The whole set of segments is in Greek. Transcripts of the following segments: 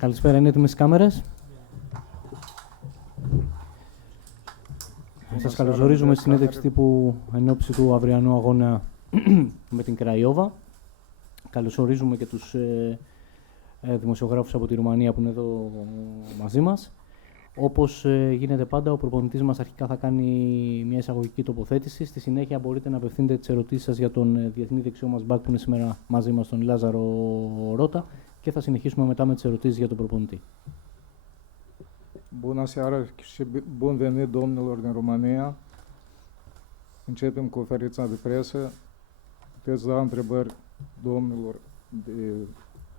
Καλησπέρα, είναι έτοιμες οι κάμερες? Σας καλωσορίζουμε στη συνέντευξη τύπου εν όψει του αυριανού αγώνα με την Κραϊόβα. Καλωσορίζουμε και τους δημοσιογράφους από τη Ρουμανία που είναι εδώ μαζί μας. Όπως γίνεται πάντα, ο προπονητής μας αρχικά θα κάνει μια εισαγωγική τοποθέτηση. Στη συνέχεια μπορείτε να απευθύνετε τις ερωτήσεις σας για τον διεθνή δεξιό μας μπακ που είναι σήμερα μαζί μας, τον Λάζαρο Ρότα, και θα συνεχίσουμε μετά με τις ερωτήσεις για τον προπονητή. Bună seara și bun venit, domnilor din România. Începem conferința de presă. Puteți da întrebări domnilor de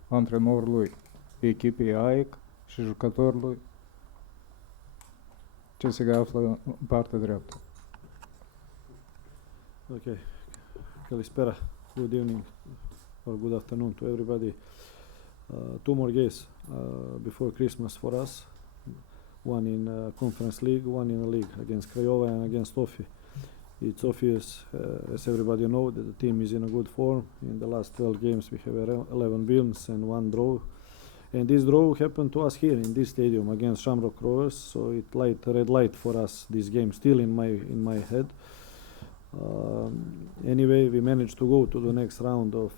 antrenorului echipei AEK și jucătorului ce se află în partea dreaptă. Okay. Kalispera. Good evening or good afternoon to everybody. Two more games before Christmas for us. One in Conference League, one in the league against Craiova and against OPSI. It's obvious, as everybody knows, that the team is in a good form. In the last 12 games we have 11 wins and 1 draw. And this draw happened to us here in this stadium against Shamrock Rovers, so it red light for us, this game still in my head. Anyway, we managed to go to the next round of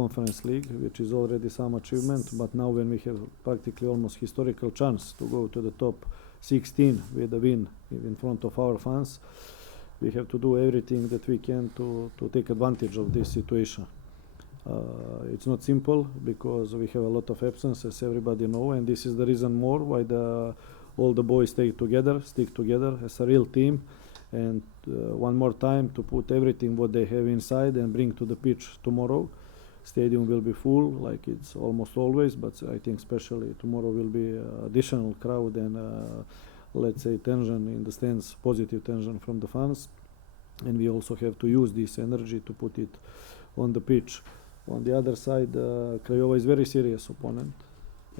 Conference League, which is already some achievement, but now when we have practically almost historical chance to go to the top 16 with a win in front of our fans, we have to do everything that we can to take advantage of this situation. It's not simple because we have a lot of absence, as everybody knows, and this is the reason more why all the boys stick together as a real team. And one more time to put everything what they have inside and bring to the pitch tomorrow. Stadium will be full like it's almost always, but I think especially tomorrow will be additional crowd and let's say tension in the stands, positive tension from the fans, and we also have to use this energy to put it on the pitch. On the other side, Craiova is very serious opponent,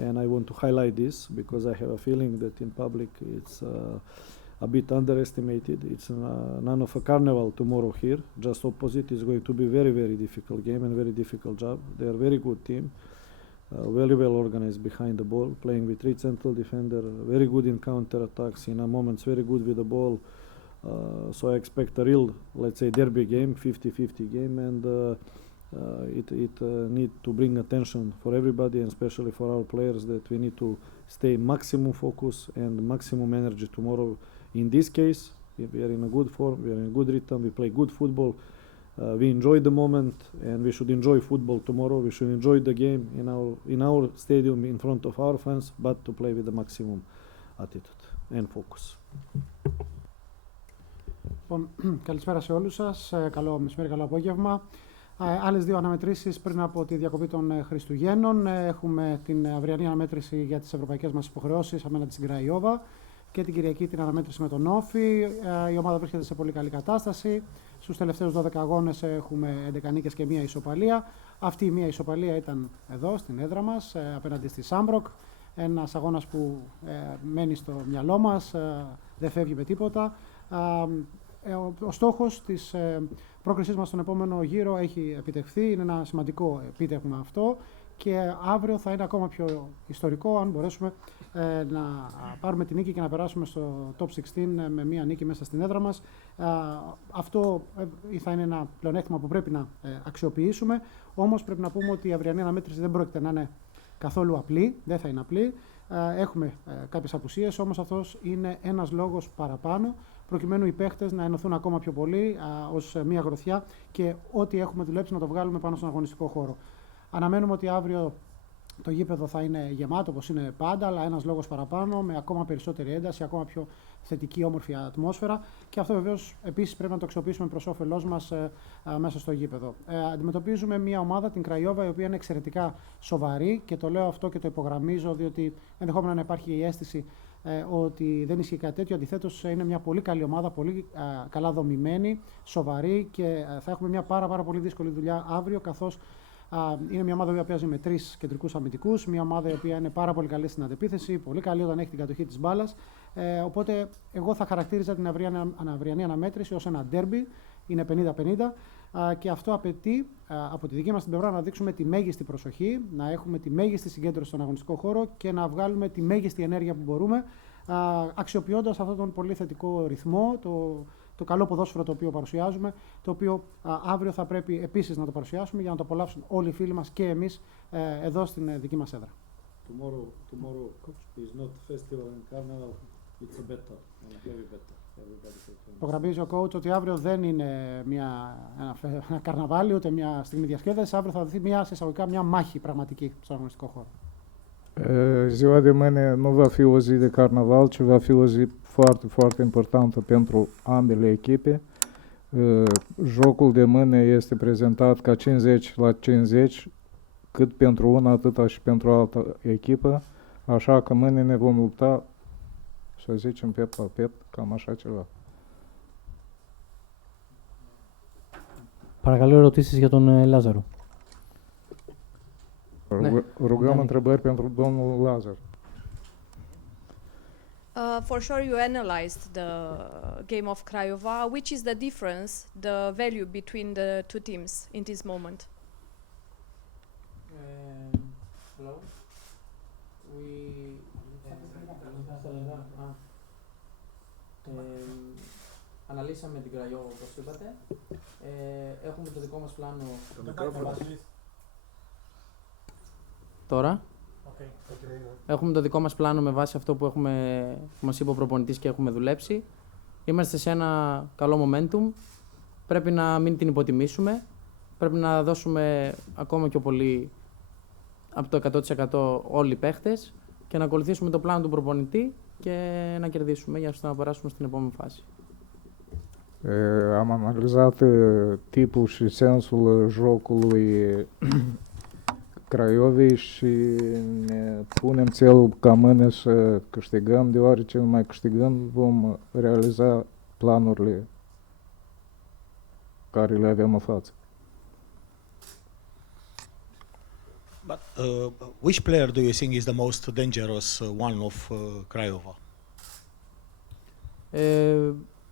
and I want to highlight this because I have a feeling that in public it's a bit underestimated. It's none of a carnival tomorrow here. Just opposite. It's going to be very, very difficult game and very difficult job. They are a very good team, very well organized behind the ball, playing with 3 central defender, very good in counter attacks, in a moments very good with the ball. So I expect a real, let's say, derby game, 50-50 game, and it need to bring attention for everybody, and especially for our players, that we need to stay maximum focus and maximum energy tomorrow. In this case, if we are in a good form, we are in a good rhythm, we play good football, we enjoy the moment, and we should enjoy football tomorrow. We should enjoy the game in our stadium in front of our fans, but to play with the maximum attitude and focus. Καλησπέρα σε όλους σας. Καλό μεσημέρι, καλό απόγευμα. Άλλες δύο αναμετρήσεις πριν από τη διακοπή των Χριστουγέννων. Έχουμε την αυριανή αναμέτρηση για τις ευρωπαϊκές μας υποχρεώσεις απέναντι στην Κραϊόβα και την Κυριακή την αναμέτρηση με τον Όφη. Η ομάδα βρίσκεται σε πολύ καλή κατάσταση. Στους τελευταίους 12 αγώνες έχουμε 11 νίκες και μία ισοπαλία. Αυτή η μία ισοπαλία ήταν εδώ στην έδρα μας απέναντι στη Σάμπροκ. Ένας αγώνας που μένει στο μυαλό μας, δεν φεύγει με τίποτα. Ο στόχος της πρόκρισής μας στον επόμενο γύρο έχει επιτευχθεί. Είναι ένα σημαντικό επίτευγμα αυτό και αύριο θα είναι ακόμα πιο ιστορικό αν μπορέσουμε να πάρουμε τη νίκη και να περάσουμε στο top 16 με μία νίκη μέσα στην έδρα μας. Αυτό θα είναι ένα πλεονέκτημα που πρέπει να αξιοποιήσουμε. Όμως πρέπει να πούμε ότι η αυριανή αναμέτρηση δεν πρόκειται να είναι καθόλου απλή, δεν θα είναι απλή. Έχουμε κάποιες απουσίες, όμως αυτός είναι ένας λόγος παραπάνω προκειμένου οι παίχτες να ενωθούν ακόμα πιο πολύ ως μία γροθιά και ό,τι έχουμε δουλέψει να το βγάλουμε πάνω στον αγωνιστικό χώρο. Αναμένουμε ότι αύριο το γήπεδο θα είναι γεμάτο όπως είναι πάντα, αλλά ένας λόγος παραπάνω, με ακόμα περισσότερη ένταση, ακόμα πιο θετική, όμορφη ατμόσφαιρα, και αυτό βεβαίως επίσης πρέπει να το αξιοποιήσουμε προς όφελός μας μέσα στο γήπεδο. Αντιμετωπίζουμε μια ομάδα, την Κραϊόβα, η οποία είναι εξαιρετικά σοβαρή, και το λέω αυτό και το υπογραμμίζω, διότι ενδεχόμενα να υπάρχει η αίσθηση ότι δεν ισχύει κάτι τέτοιο. Αντιθέτως, είναι μια πολύ καλή ομάδα, πολύ καλά δομημένη, σοβαρή, και θα έχουμε μια πάρα πολύ δύσκολη δουλειά αύριο, καθώς είναι μια ομάδα που παίζει με 3 κεντρικούς αμυντικούς, μια ομάδα η οποία είναι πάρα πολύ καλή στην αντεπίθεση, πολύ καλή όταν έχει την κατοχή της μπάλας. Οπότε, εγώ θα χαρακτήριζα την αυριανή αναμέτρηση ως ένα ντέρμπι, είναι 50-50. Και αυτό απαιτεί από τη δική μας την πλευρά να δείξουμε τη μέγιστη προσοχή, να έχουμε τη μέγιστη συγκέντρωση στον αγωνιστικό χώρο και να βγάλουμε τη μέγιστη ενέργεια που μπορούμε, αξιοποιώντας αυτόν τον πολύ θετικό ρυθμό, το καλό ποδόσφαιρο το οποίο παρουσιάζουμε, το οποίο αύριο θα πρέπει επίσης να το παρουσιάσουμε για να το απολαύσουν όλοι οι φίλοι μας και εμείς εδώ στην δική μας έδρα. Tomorrow is not festival and carnival, it's a better, and heavy better. Προγραμμίζει ο coach ότι αύριο δεν είναι ένα καρναβάλι, ούτε μια στιγμή διασκέδασης. Αύριο θα δοθεί μια μάχη πραγματική στον αγωνιστικό χώρο. Ziua de mâine nu va fi o zi de carnaval, ci va fi o zi foarte, foarte importantă pentru ambele echipe. Jocul de mâine este prezentat ca 50-50, cât pentru una, atâta și pentru altă echipă. Așa că mâine ne vom lupta, să zicem, piept la piept, cam așa ceva. Παρακαλώ ερωτήσεις για τον Λάζαρο. Rugăm întrebări pentru domnul Lazar. For sure you analyzed the game of Craiova. Which is the difference, the value between the two teams in this moment? Hello. Αναλύσαμε την Κραϊόβα, όπως είπατε. Έχουμε το δικό μας πλάνο. Τώρα. Έχουμε το δικό μας πλάνο με βάση αυτό που μας είπε ο προπονητής και έχουμε δουλέψει. Είμαστε σε ένα καλό momentum. Πρέπει να μην την υποτιμήσουμε. Πρέπει να δώσουμε ακόμα πιο πολύ από το 100% όλοι οι παίχτες και να ακολουθήσουμε το πλάνο του προπονητή και να κερδίσουμε για να περάσουμε στην επόμενη φάση. Am analizat tipul și sensul jocului Craiovei și ne punem țelul ca mâine să câștigăm, deoarece numai câștigând vom realiza planurile care le avem în față. But which player do you think is the most dangerous one of Craiova?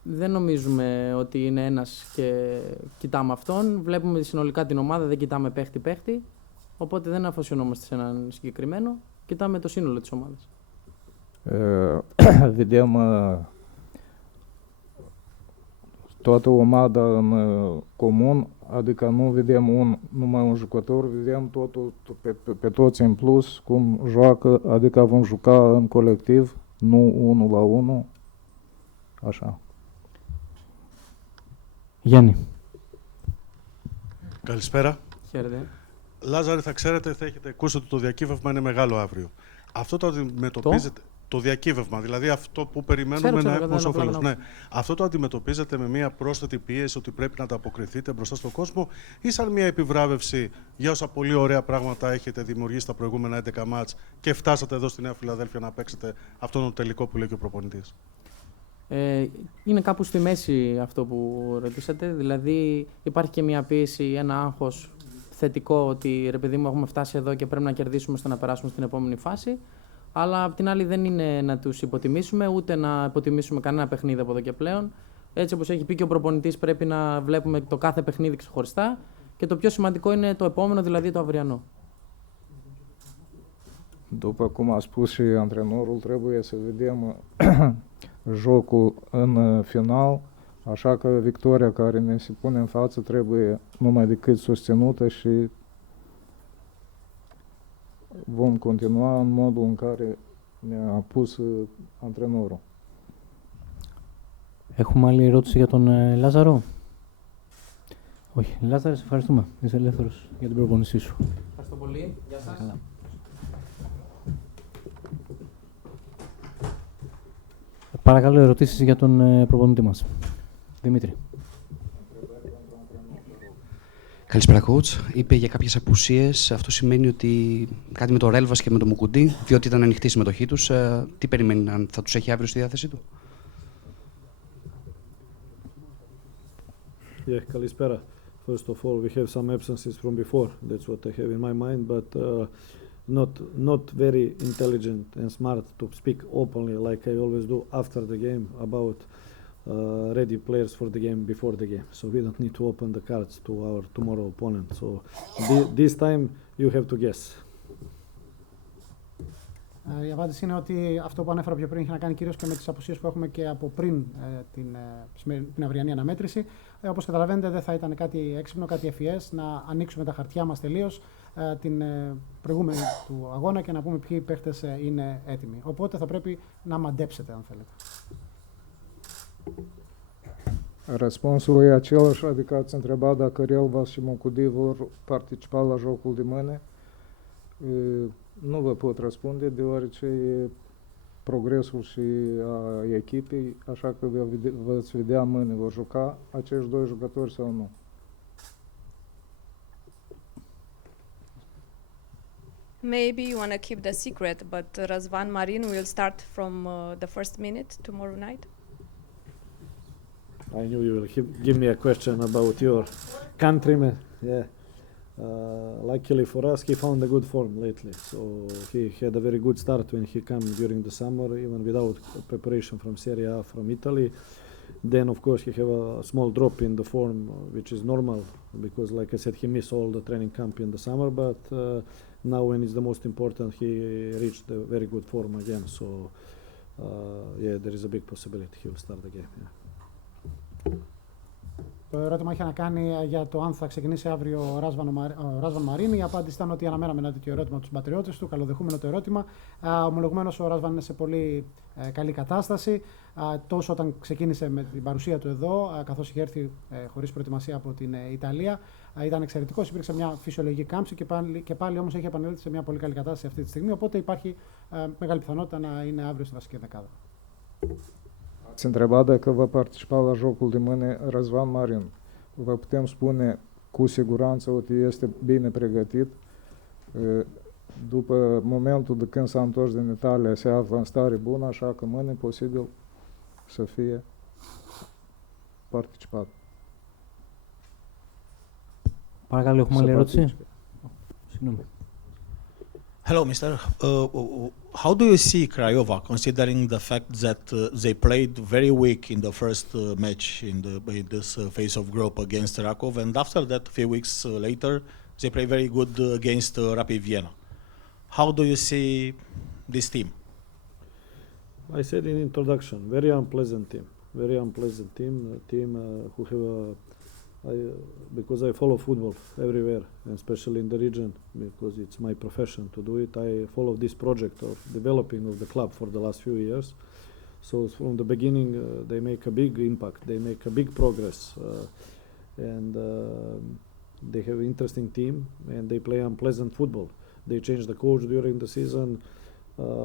Δεν νομίζουμε ότι είναι ένας και κοιτάμε αυτόν. Βλέπουμε συνολικά την ομάδα, δεν κοιτάμε παίχτη-παίχτη. Οπότε δεν αφοσιωνόμαστε σε έναν συγκεκριμένο. Κοιτάμε το σύνολο της ομάδας. Vedem toată omada în comun, adică nu vedem numai un jucător, vedem totul pe toți în plus, cum joacă, adică vom juca în colectiv, nu unul la unul, așa. Γιάννη. Καλησπέρα. Χαίρετε. Λάζαρη, θα ξέρετε, θα έχετε ακούσει ότι το διακύβευμα είναι μεγάλο αύριο. Αυτό το αντιμετωπίζετε. Το διακύβευμα, δηλαδή αυτό που περιμένουμε να έχουμε ως όφελος. Ναι. Αυτό το αντιμετωπίζετε με μια πρόσθετη πίεση ότι πρέπει να ανταποκριθείτε μπροστά στον κόσμο ή σαν μια επιβράβευση για όσα πολύ ωραία πράγματα έχετε δημιουργήσει τα προηγούμενα 11 μάτς και φτάσατε εδώ στη Νέα Φιλαδέλφια να παίξετε αυτόν τον τελικό που λέει και ο προπονητής? Είναι κάπου στη μέση αυτό που ρωτήσατε. Δηλαδή υπάρχει και μια πίεση, ένα άγχος θετικό ότι ρε παιδί μου έχουμε φτάσει εδώ και πρέπει να κερδίσουμε ώστε να περάσουμε στην επόμενη φάση. Αλλά απ' την άλλη δεν είναι να τους υποτιμήσουμε, ούτε να υποτιμήσουμε κανένα παιχνίδι από εδώ και πλέον. Έτσι όπως έχει πει και ο προπονητής, πρέπει να βλέπουμε το κάθε παιχνίδι ξεχωριστά και το πιο σημαντικό είναι το επόμενο, δηλαδή το αυριανό. După cum a spus și antrenorul, trebuie să vedem jocul în final, așa că victoria care ne se pune în față trebuie numai decât susținută și vom continua în modul în care ne-a pus antrenorul. Έχουμε άλλη ερώτηση για τον Λάζαρο? Όχι. Λάζαρε, σε ευχαριστούμε. Είσαι ελεύθερος για την προπόνησή σου. Ευχαριστώ πολύ. Γεια σας. Καλά. Παρακαλώ ερωτήσεις για τον προπονητή μας. Δημήτρη. Καλησπέρα, coach. Είπε για κάποιες απουσίες. Αυτό σημαίνει ότι κάτι με το Ρέλβας και με το Μουκουντή, διότι ήταν ανοιχτή η συμμετοχή τους. Τι περιμένει, αν θα τους έχει αύριο στη διάθεσή του? Yeah, καλησπέρα. First of all, we have some absences from before. That's what I have in my mind, but not very intelligent and smart to speak openly like I always do after the game about ready players for the game before the game. So we don't need to open the cards to our tomorrow opponent. So this time you have to guess. Η απάντηση είναι ότι αυτό που ανέφερα πιο πριν έχει να κάνει κυρίως και με τις απουσίες που έχουμε και από πριν την αυριανή αναμέτρηση. Όπως καταλαβαίνετε, δεν θα ήταν κάτι έξυπνο, κάτι ευφυές να ανοίξουμε τα χαρτιά μας τελείως την προηγούμενη του αγώνα και να πούμε ποιοι παίχτες είναι έτοιμοι. Οπότε θα πρέπει να μαντέψετε, αν θέλετε. Răspunsul e același, adică ați întrebat dacă Relva și Mocudi vor participa la jocul de mâine. Nu vă pot răspunde, deoarece e progresul și a echipei, așa că veți vedea mâine vor juca acești doi jucători sau nu. Maybe you want to keep the secret, but Razvan Marin will start from the first minute tomorrow night. I knew you will give me a question about your countryman. Yeah. Luckily for us, he found a good form lately. So he had a very good start when he came during the summer, even without preparation from Serie A from Italy. Then, of course, he have a small drop in the form, which is normal because, like I said, he missed all the training camp in the summer. But now, when it's the most important, he reached a very good form again. So, yeah, there is a big possibility he will start the game. Yeah. Το ερώτημα είχε να κάνει για το αν θα ξεκινήσει αύριο ο Razvan Marin. Η απάντηση ήταν ότι αναμέναμε ένα τέτοιο ερώτημα από τους συμπατριώτες του. Καλοδεχούμενο το ερώτημα. Ομολογουμένως ο Razvan είναι σε πολύ καλή κατάσταση. Τόσο όταν ξεκίνησε με την παρουσία του εδώ, καθώς είχε έρθει χωρίς προετοιμασία από την Ιταλία, ήταν εξαιρετικός. Υπήρξε μια φυσιολογική κάμψη και πάλι όμως έχει επανέλθει σε μια πολύ καλή κατάσταση αυτή τη στιγμή. Οπότε υπάρχει μεγάλη πιθανότητα να είναι αύριο στη βασική δεκάδα. Ați întrebat dacă va participa la jocul de mâine Razvan Marin. Vă putem spune cu siguranță că este bine pregătit. După momentul de când s-a întors din Italia, se află în stare bună, așa că mâine e posibil să fie participat. Παρακαλώ, έχουμε άλλη ερώτηση. Συγγνώμη. Hello, Mr. How do you see Craiova, considering the fact that they played very weak in the first match in this phase of group against Rakov, and after that, a few weeks later, they play very good against Rapid Vienna? How do you see this team? I said in introduction, very unpleasant team. Very unpleasant team. A team who have because I follow football everywhere, and especially in the region, because it's my profession to do it. I follow this project of developing of the club for the last few years. So from the beginning, they make a big impact. They make a big progress, and they have an interesting team, and they play unpleasant football. They changed the coach during the season,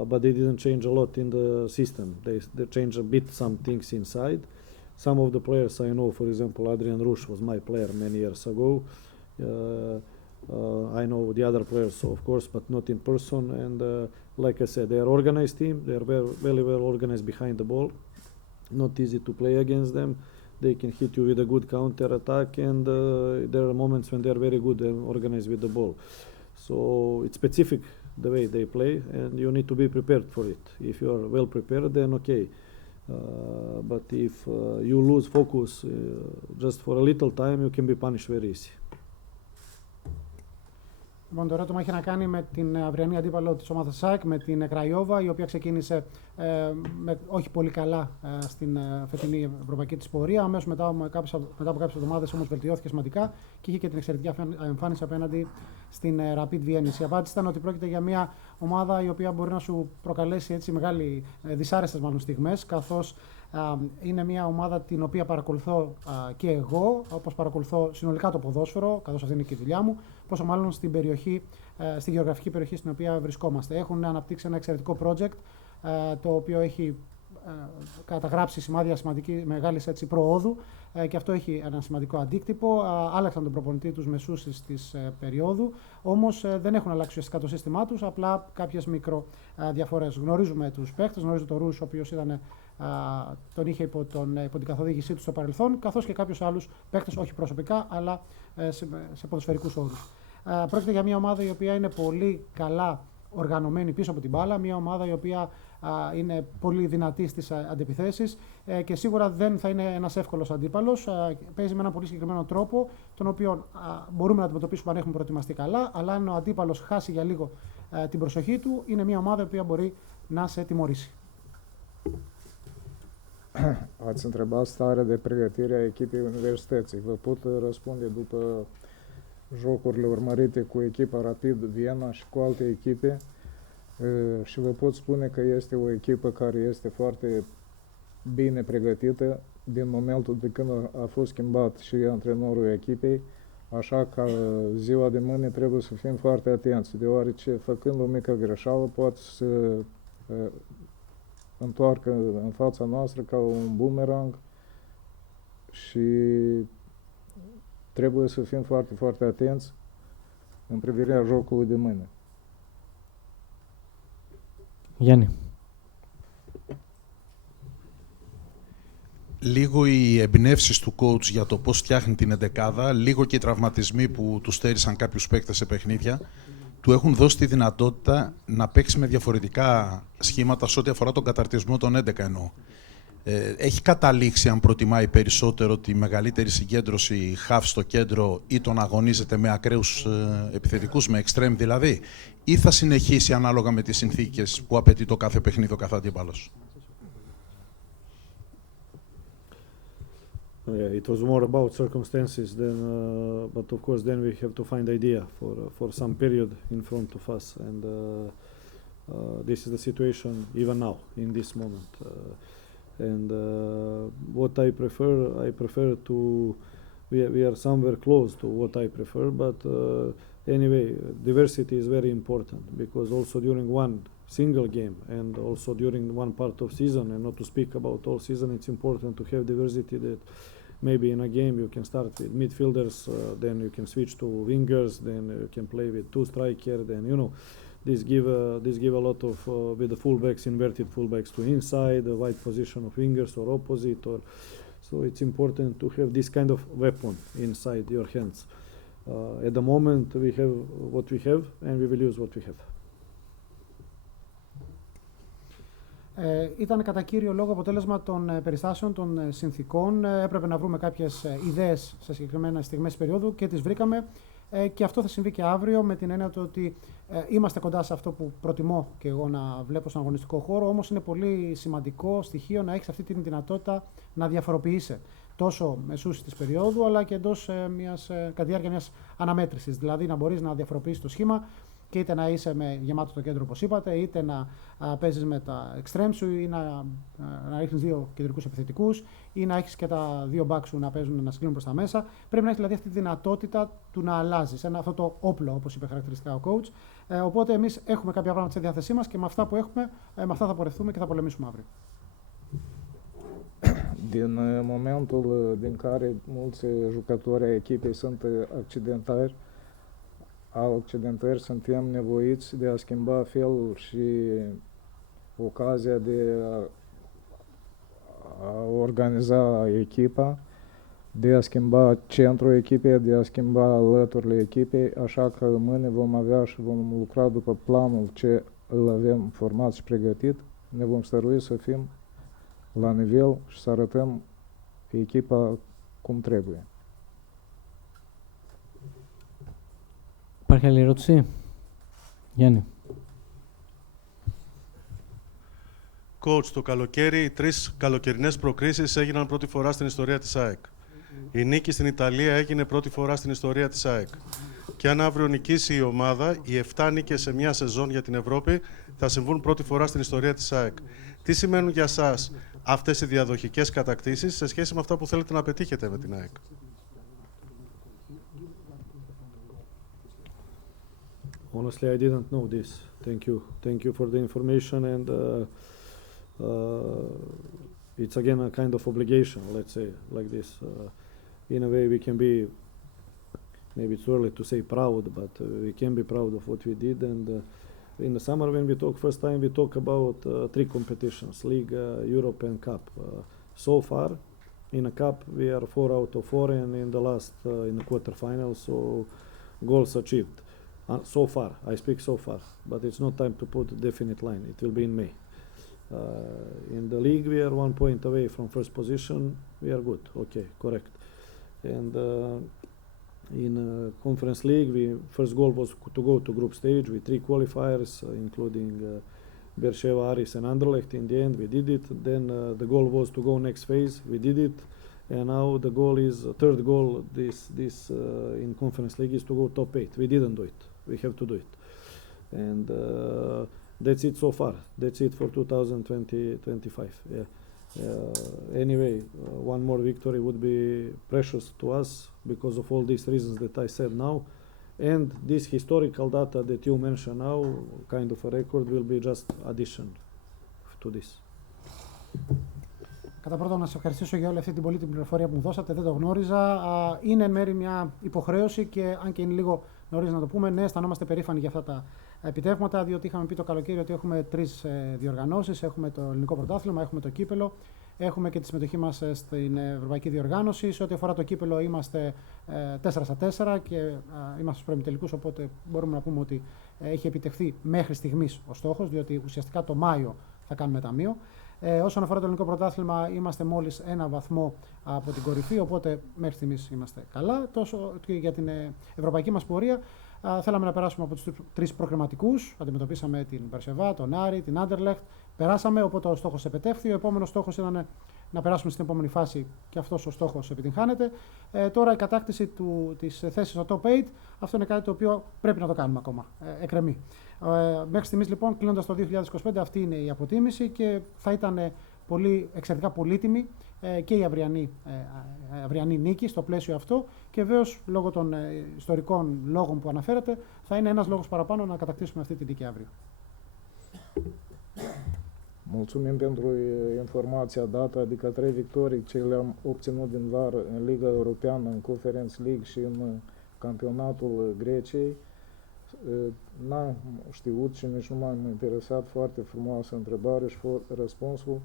but they didn't change a lot in the system. They changed a bit some things inside. Some of the players I know, for example, Adrian Rush was my player many years ago. I know the other players, of course, but not in person. And like I said, they are organized team. They are very well organized behind the ball. Not easy to play against them. They can hit you with a good counter attack, and there are moments when they are very good and organized with the ball. So it's specific the way they play, and you need to be prepared for it. If you are well prepared, then okay. But if you lose focus just for a little time, you can be punished very easy. Λοιπόν, το ερώτημα έχει να κάνει με την αυριανή αντίπαλο της ομάδας ΑΕΚ, με την Κραϊόβα, η οποία ξεκίνησε όχι πολύ καλά στην φετινή ευρωπαϊκή της πορεία. Αμέσως μετά από κάποιες εβδομάδες όμως βελτιώθηκε σημαντικά και είχε και την εξαιρετική εμφάνιση απέναντι στην Rapid Vienna. Η απάντηση ήταν ότι πρόκειται για μια ομάδα η οποία μπορεί να σου προκαλέσει έτσι μεγάλη δυσάρεστες μάλλον στιγμές, καθώς είναι μια ομάδα την οποία παρακολουθώ και εγώ, όπως παρακολουθώ συνολικά το ποδόσφαιρο, καθώς αυτή είναι και η δουλειά μου, πόσο μάλλον στην περιοχή, στη γεωγραφική περιοχή στην οποία βρισκόμαστε. Έχουν αναπτύξει ένα εξαιρετικό project, το οποίο έχει καταγράψει σημάδια μεγάλης προόδου και αυτό έχει ένα σημαντικό αντίκτυπο. Άλλαξαν τον προπονητή τους μεσούσης της περίοδου, όμως δεν έχουν αλλάξει ουσιαστικά το σύστημά τους, απλά κάποιες μικροδιαφορές. Γνωρίζουμε τους παίχτες, γνωρίζω τον Ρούς, ο οποίος τον είχε υπό την καθοδήγησή του στο παρελθόν, καθώς και κάποιους άλλους παίχτες, όχι προσωπικά, αλλά σε ποδοσφαιρικούς όρους. Πρόκειται για μια ομάδα η οποία είναι πολύ καλά οργανωμένη πίσω από την μπάλα, μια ομάδα η οποία είναι πολύ δυνατή στις αντεπιθέσεις και σίγουρα δεν θα είναι ένας εύκολος αντίπαλος. Παίζει με έναν πολύ συγκεκριμένο τρόπο, τον οποίο μπορούμε να αντιμετωπίσουμε αν έχουμε προετοιμαστεί καλά, αλλά αν ο αντίπαλος χάσει για λίγο την προσοχή του, είναι μια ομάδα η οποία μπορεί να σε τιμωρήσει. Ați întrebat starea de pregătire a echipei Universității. Vă pot răspunde după jocurile urmărite cu echipa Rapid Viena și cu alte echipe și vă pot spune că este o echipă care este foarte bine pregătită din momentul de când a fost schimbat și antrenorul echipei, așa că ziua de mâine trebuie să fim foarte atenți, deoarece făcând o mică greșeală poate să întoarcă în fața noastră ca un bumerang și trebuie să fim foarte, foarte atenți în privirea jocului de mâine. Γιάννη. Λίγο οι εμπνεύσεις του coach για το πώς φτιάχνει την εντεκάδα, λίγο και οι τραυματισμοί που του στέρισαν κάποιους παίκτες σε παιχνίδια, του έχουν δώσει τη δυνατότητα να παίξει με διαφορετικά σχήματα σε ό,τι αφορά τον καταρτισμό των 11 εννοώ. Έχει καταλήξει αν προτιμάει περισσότερο τη μεγαλύτερη συγκέντρωση half στο κέντρο ή τον αγωνίζεται με ακραίους επιθετικούς, με extreme δηλαδή, ή θα συνεχίσει ανάλογα με τις συνθήκες που απαιτεί το κάθε παιχνίδι ο κάθε αντίπαλος. Yeah, it was more about circumstances than, but of course then we have to find idea for some period in front of us, and this is the situation even now in this moment. And what I prefer to, we are somewhere close to what I prefer, but anyway, diversity is very important, because also during one single game and also during one part of season, and not to speak about all season, it's important to have diversity, that maybe in a game you can start with midfielders, then you can switch to wingers, then you can play with two strikers, then you know, this give a lot of with the fullbacks, inverted fullbacks to inside, the wide position of wingers or opposite, or so it's important to have this kind of weapon inside your hands. At the moment we have what we have, and we will use what we have. Ήταν κατά κύριο λόγο αποτέλεσμα των περιστάσεων, των συνθήκων. Έπρεπε να βρούμε κάποιες ιδέες σε συγκεκριμένες στιγμές περίοδου και τις βρήκαμε. Και αυτό θα συμβεί και αύριο, με την έννοια του ότι είμαστε κοντά σε αυτό που προτιμώ και εγώ να βλέπω στον αγωνιστικό χώρο. Όμως είναι πολύ σημαντικό στοιχείο να έχεις αυτή τη δυνατότητα να διαφοροποιείσαι τόσο μεσούς της περίοδου, αλλά και εντός κατά τη διάρκεια μιας αναμέτρησης. Δηλαδή να μπορείς να διαφοροποιήσεις το σχήμα, και είτε να είσαι με γεμάτο το κέντρο, όπως είπατε, είτε να παίζεις με τα extreme σου, ή να ρίχνεις δύο κεντρικούς επιθετικούς, ή να έχεις και τα δύο back σου να παίζουν, να σκλίνουν προς τα μέσα. Πρέπει να έχεις δηλαδή αυτή τη δυνατότητα του να αλλάζεις, αυτό το όπλο, όπως είπε χαρακτηριστικά ο coach. Οπότε εμείς έχουμε κάποια πράγματα στη διάθεσή μας και με αυτά που έχουμε, με αυτά θα πορευτούμε και θα πολεμήσουμε αύριο. Din momentul din care mulți jucători ai echipei sunt accidentări, suntem nevoiți de a schimba felul și ocazia de a organiza echipa, de a schimba centrul echipei, de a schimba alăturile echipei, așa că mâine vom avea și vom lucra după planul ce îl avem format și pregătit. Ne vom stărui să fim la nivel și să arătăm echipa cum trebuie. Υπάρχει άλλη ερώτηση? Γιάννη. Coach, το καλοκαίρι, οι 3 καλοκαιρινές προκρίσεις έγιναν πρώτη φορά στην ιστορία της ΑΕΚ. Η νίκη στην Ιταλία έγινε πρώτη φορά στην ιστορία της ΑΕΚ. Και αν αύριο νικήσει η ομάδα, οι 7 νίκες σε μια σεζόν για την Ευρώπη θα συμβούν πρώτη φορά στην ιστορία της ΑΕΚ. Τι σημαίνουν για σας αυτές οι διαδοχικές κατακτήσεις σε σχέση με αυτά που θέλετε να πετύχετε με την ΑΕΚ? Honestly, I didn't know this. Thank you for the information, and it's again a kind of obligation, let's say, like this. In a way, we can be, maybe it's early to say proud, but we can be proud of what we did. And in the summer, when we talk first time, we talk about 3 competitions: League, Europe, and Cup. So far, in a Cup, we are 4 out of 4, and in the last, in the quarterfinals, so goals achieved. So far, I speak so far, but it's not time to put a definite line. It will be in May. In the league, we are 1 point away from first position. We are good. Okay, correct. And in Conference League, first goal was to go to group stage with 3 qualifiers, including Beersheva, Aris, and Anderlecht. In the end, we did it. Then the goal was to go next phase. We did it. And now the goal is third goal. This in Conference League is to go top 8. We didn't do it. We have to do it. And that's it so far. That's it for 2020-25. Yeah. Anyway, one more victory would be precious to us because of all these reasons that I said now. And this historical data that you mention now, kind of a record, will be just addition to this. Κατά πρώτον, να σας ευχαριστήσω για όλη αυτή την πολύτιμη πληροφορία που μου δώσατε. Δεν το γνώριζα. Είναι εν μέρει μια υποχρέωση και αν και είναι λίγο νωρίς να το πούμε, ναι, αισθανόμαστε περήφανοι για αυτά τα επιτεύγματα, διότι είχαμε πει το καλοκαίρι ότι έχουμε 3 διοργανώσεις. Έχουμε το ελληνικό πρωτάθλημα, έχουμε το κύπελο, έχουμε και τη συμμετοχή μας στην ευρωπαϊκή διοργάνωση. Σε ό,τι αφορά το κύπελο, είμαστε 4-4 και είμαστε στους προημιτελικούς, οπότε μπορούμε να πούμε ότι έχει επιτευχθεί μέχρι στιγμής ο στόχος, διότι ουσιαστικά το Μάιο θα κάνουμε ταμείο. Όσον αφορά το ελληνικό πρωτάθλημα, είμαστε μόλις 1 βαθμό από την κορυφή, οπότε μέχρι στιγμής είμαστε καλά. Τόσο και για την ευρωπαϊκή μας πορεία, θέλαμε να περάσουμε από τους 3 προκριματικούς. Αντιμετωπίσαμε την Beersheva, τον Άρη, την Anderlecht. Περάσαμε, οπότε ο στόχος επετεύχθη. Ο επόμενος στόχος ήταν να περάσουμε στην επόμενη φάση και αυτός ο στόχος επιτυγχάνεται. Τώρα η κατάκτηση της θέσης στο top 8, αυτό είναι κάτι το οποίο πρέπει να το κάνουμε ακόμα. Εκκρεμεί. Μέχρι στιγμής λοιπόν, κλείνοντας το 2025, αυτή είναι η αποτίμηση και θα ήταν εξαιρετικά πολύτιμη και η αυριανή νίκη στο πλαίσιο αυτό και βέβαιως λόγω των ιστορικών λόγων που αναφέρατε θα είναι ένας λόγος παραπάνω να κατακτήσουμε αυτή τη νίκη αύριο. Mulțumim pentru informația dată, adică 3 victorii ce le-am obținut din var în Liga Europeană, în Conference League și în campionatul Greciei. N-am știut și nici nu m-am interesat, foarte frumoasă întrebare și răspunsul.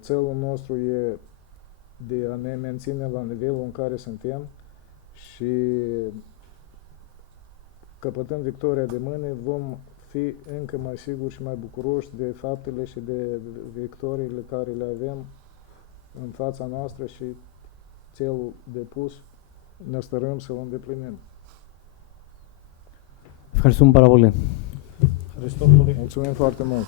Țelul nostru e de a ne menține la nivelul în care suntem și căpătând victoria de mâine vom fi încă mai siguri și mai bucuroși de faptele și de victoriile care le avem în fața noastră și țelul de pus ne stărăm să-l îndeplinim. Ευχαριστούμε πάρα πολύ. Mulțumim foarte mult.